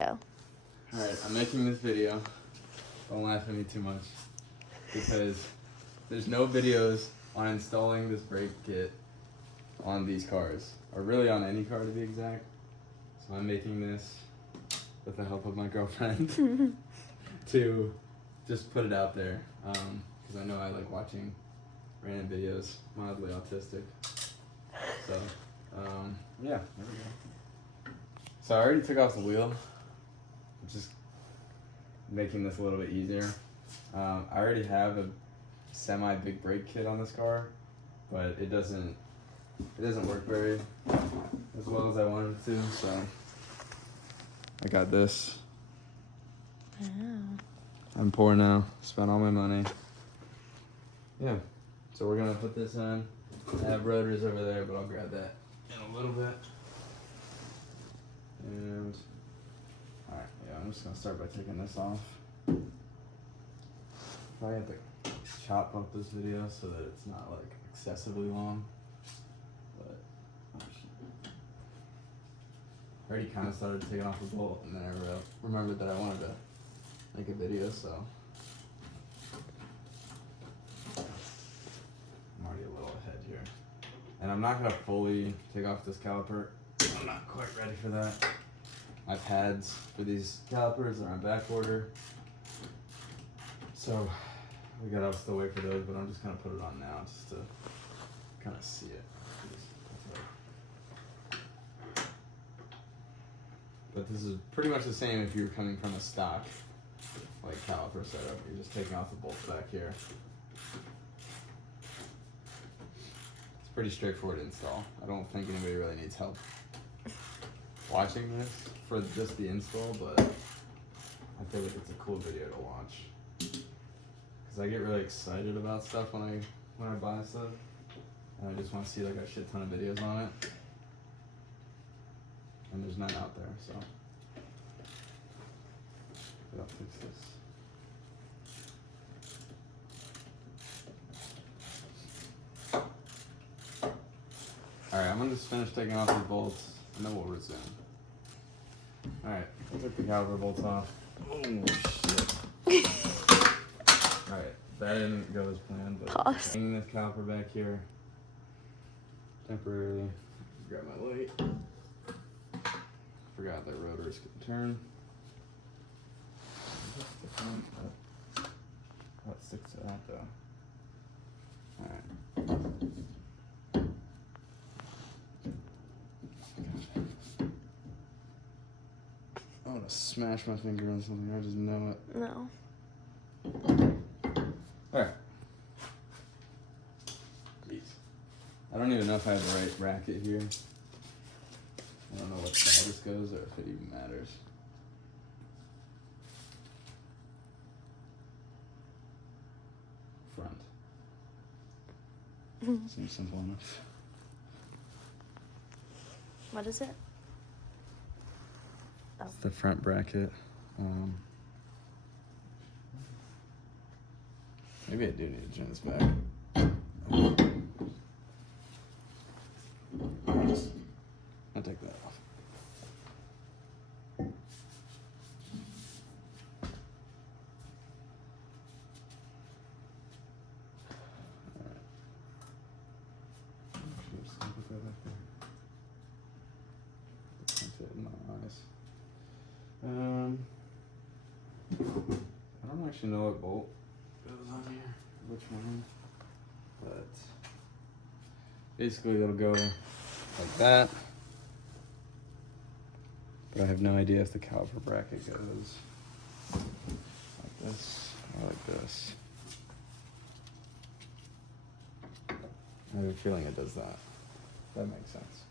Alright, I'm making this video. Don't laugh at me too much. Because there's no videos on installing this brake kit on these cars. Or really on any car to be exact. So I'm making this with the help of my girlfriend to just put it out there. Because I know I like watching random videos, mildly autistic. So, yeah, there we go. So I already took off the wheel. Just making this a little bit easier. I already have a semi big brake kit on this car, but it doesn't work very as well as I wanted it to, so I got this. Wow. I'm poor now. Spent all my money. Yeah. So we're gonna put this in. I have rotors over there, but I'll grab that in a little bit. And alright, yeah, I'm just gonna start by taking this off. Probably have to chop up this video so that it's not like excessively long. But I already kind of started taking off the bolt, and then I remembered that I wanted to make a video, so I'm already a little ahead here. And I'm not gonna fully take off this caliper. I'm not quite ready for that. My pads for these calipers are on back order, so we gotta still wait for those, but I'm just gonna put it on now just to kind of see it. But this is pretty much the same if you're coming from a stock like caliper setup. You're just taking off the bolts back here. It's pretty straightforward to install. I don't think anybody really needs help watching this for just the install, but I feel like it's a cool video to watch. Cause I get really excited about stuff when I buy stuff, and I just want to see like a shit ton of videos on it, and there's none out there, so I'll fix this. Alright, I'm gonna just finish taking off these bolts, and then we'll resume. Alright, I took the caliper bolts off. Oh shit. Alright, that didn't go as planned, but Pause. hanging this caliper back here temporarily. Grab my light. Forgot that rotors could turn. That sticks to that though. Alright. I'm gonna smash my finger on something, I just know it. No. Alright. Jeez. I don't even know if I have the right bracket here. I don't know what style this goes or if it even matters. Front. Seems simple enough. What is it? Oh. It's the front bracket. Maybe I do need to turn this back. I'll take that off. I don't actually know what bolt goes on here, which one, but basically it'll go like that, but I have no idea if the caliper bracket goes like this or like this. I have a feeling it does that. That makes sense.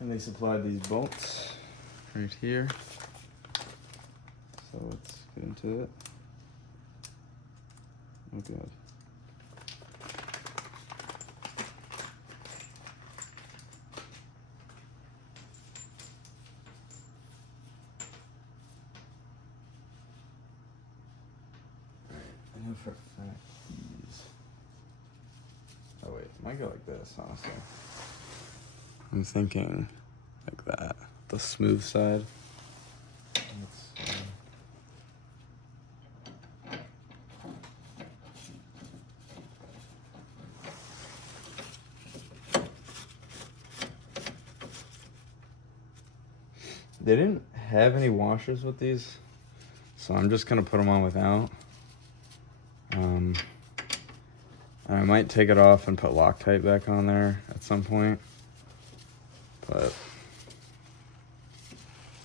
And they supplied these bolts right here. So let's get into it. Oh god. Alright, I know for a fact these. Oh wait, it might go like this, honestly. I'm thinking like that, the smooth side. They didn't have any washers with these, so I'm just gonna put them on without. And I might take it off and put Loctite back on there at some point, but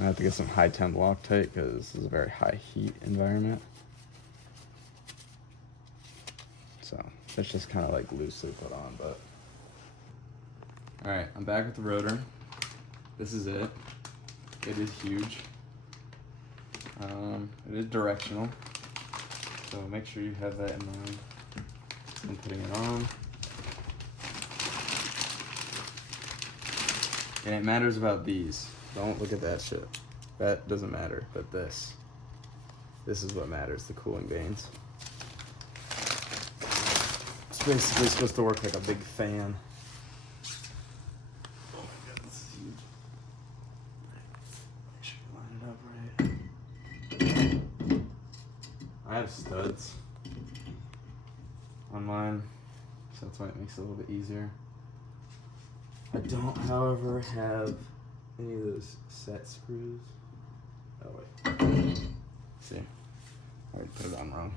I have to get some high temp Loctite because this is a very high heat environment. So it's just kind of like loosely put on, but. All right, I'm back with the rotor. This is it. It is huge. It is directional, so make sure you have that in mind when putting it on. And it matters about these. Don't look at that shit. That doesn't matter, but this is what matters, the cooling vanes. It's basically supposed to work like a big fan. I have studs on mine, so that's why it makes it a little bit easier. I don't, however, have any of those set screws. Oh wait, see, I already put it on wrong.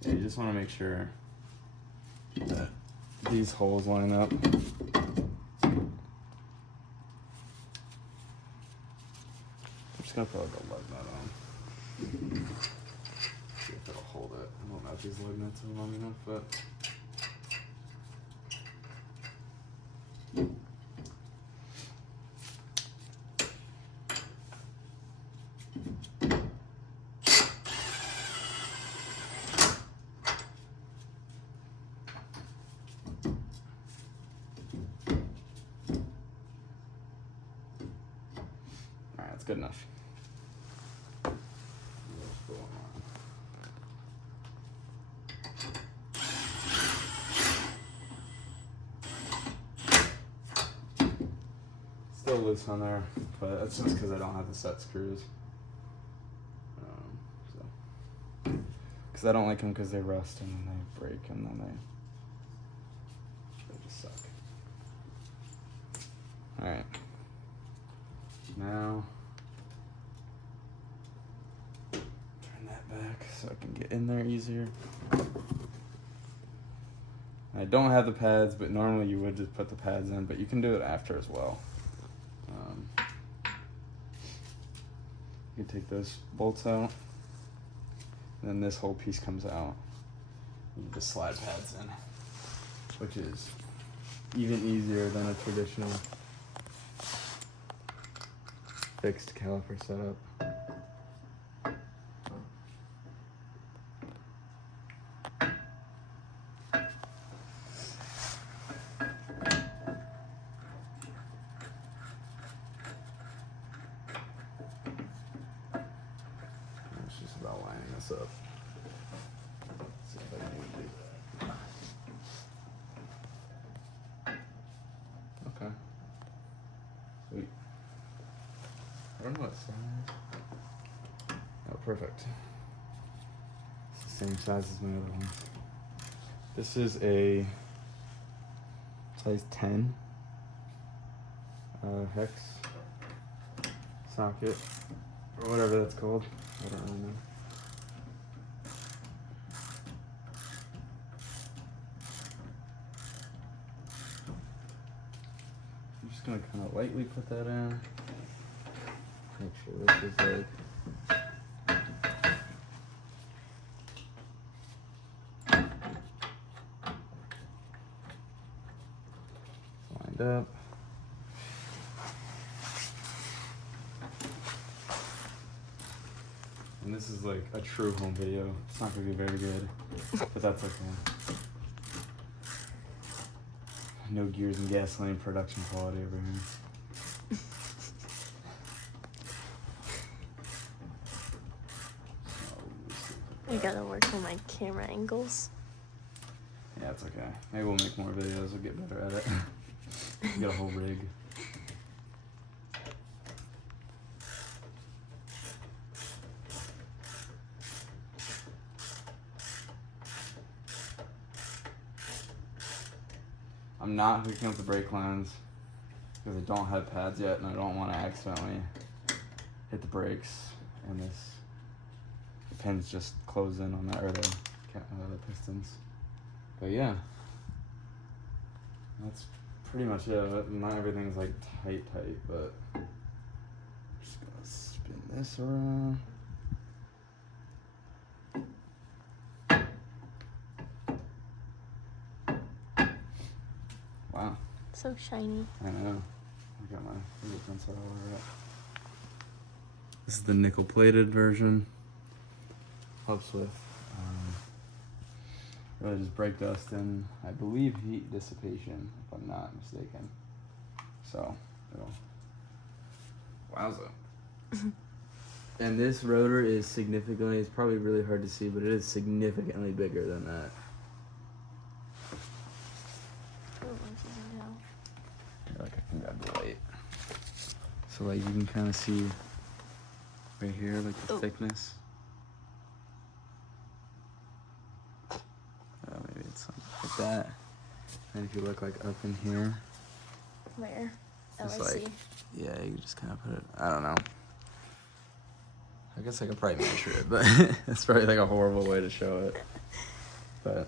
Yeah, you just want to make sure that these holes line up. I'm just gonna put a lug nut on. See if it'll hold it. I don't know if these lug nuts are long enough, but. Alright, that's good enough. Still loose on there, but that's just because I don't have the set screws. Because I don't like them because they rust and then they break and then they just suck. Alright. Now, turn that back so I can get in there easier. I don't have the pads, but normally you would just put the pads in, but you can do it after as well. You can take those bolts out, and then this whole piece comes out. You just slide pads in, which is even easier than a traditional fixed caliper setup. It's just about lining this up. Let's see if I can do that. Okay. Sweet. I don't know what size. Oh, perfect. It's the same size as my other one. This is a size 10 hex socket, or whatever that's called. I don't really know. I'm just gonna kind of lightly put that in. Make sure this is like lined up. And this is like a true home video. It's not gonna be very good, but that's okay. No gears and gasoline production quality over here. I gotta work on my camera angles. Yeah, it's okay. Maybe we'll make more videos. We'll get better at it. Get a whole rig. I'm not hooking up the brake lines because I don't have pads yet, and I don't want to accidentally hit the brakes and the pins just close in on that, or the pistons. But yeah, that's pretty much it. Not everything's like tight, but I'm just gonna spin this around. Wow. So shiny. I know. I got my fingerprints all over it. This is the nickel plated version. Helps with really just brake dust and I believe heat dissipation, if I'm not mistaken. So it'll wowza. And this rotor is significantly, it's probably really hard to see, but it is significantly bigger than that. Like I can grab the light. So like you can kind of see right here, like the thickness. Maybe it's something like that. And if you look like up in here. Where? Oh, it's I like, see. yeah, you just kind of put it, I don't know. I guess I could probably measure it, but it's probably like a horrible way to show it. But,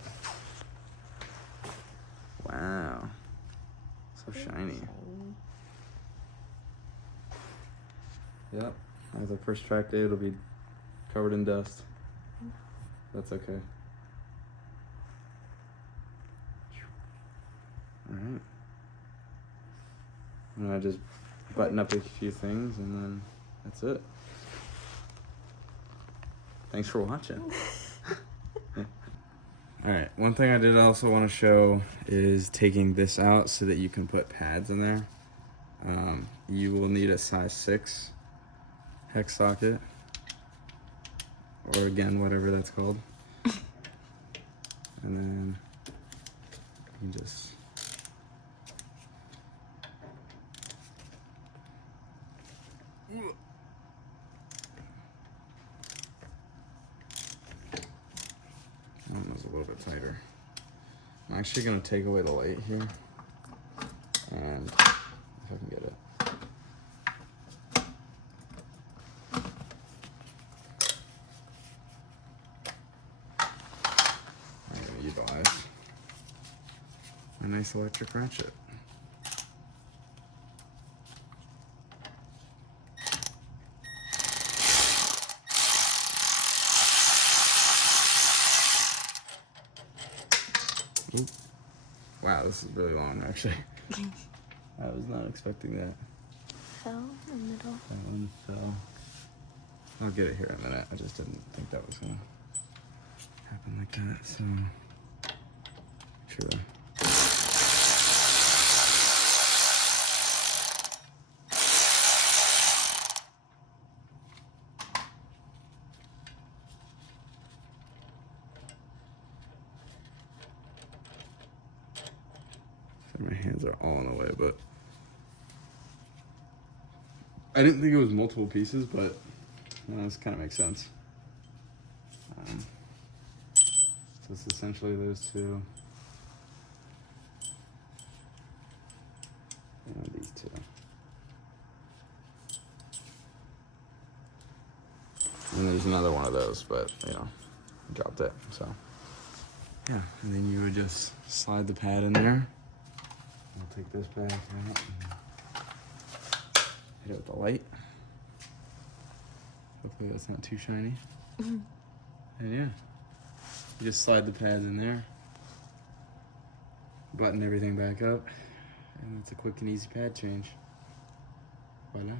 wow. So shiny. Yep. As the first track day, it'll be covered in dust. That's okay. Alright. And I just button up a few things and then that's it. Thanks for watching. Alright, one thing I did also want to show is taking this out so that you can put pads in there. You will need a size 6 hex socket, or again, whatever that's called. And then you just that one was a little bit tighter. I'm actually going to take away the light here, and if I can get it. I'm going to utilize a nice electric ratchet. Oop. Wow, this is really long actually. I was not expecting that. Fell in the middle. That one fell. I'll get it here in a minute. I just didn't think that was gonna happen like that, so make sure to my hands are all in the way, but I didn't think it was multiple pieces, but this kind of makes sense. So it's essentially those two and these two. And there's another one of those, but you know, I dropped it, so yeah. And then you would just slide the pad in there. I'll take this back out and hit it with the light. Hopefully that's not too shiny. And yeah, you just slide the pads in there, button everything back up, and it's a quick and easy pad change. Voila.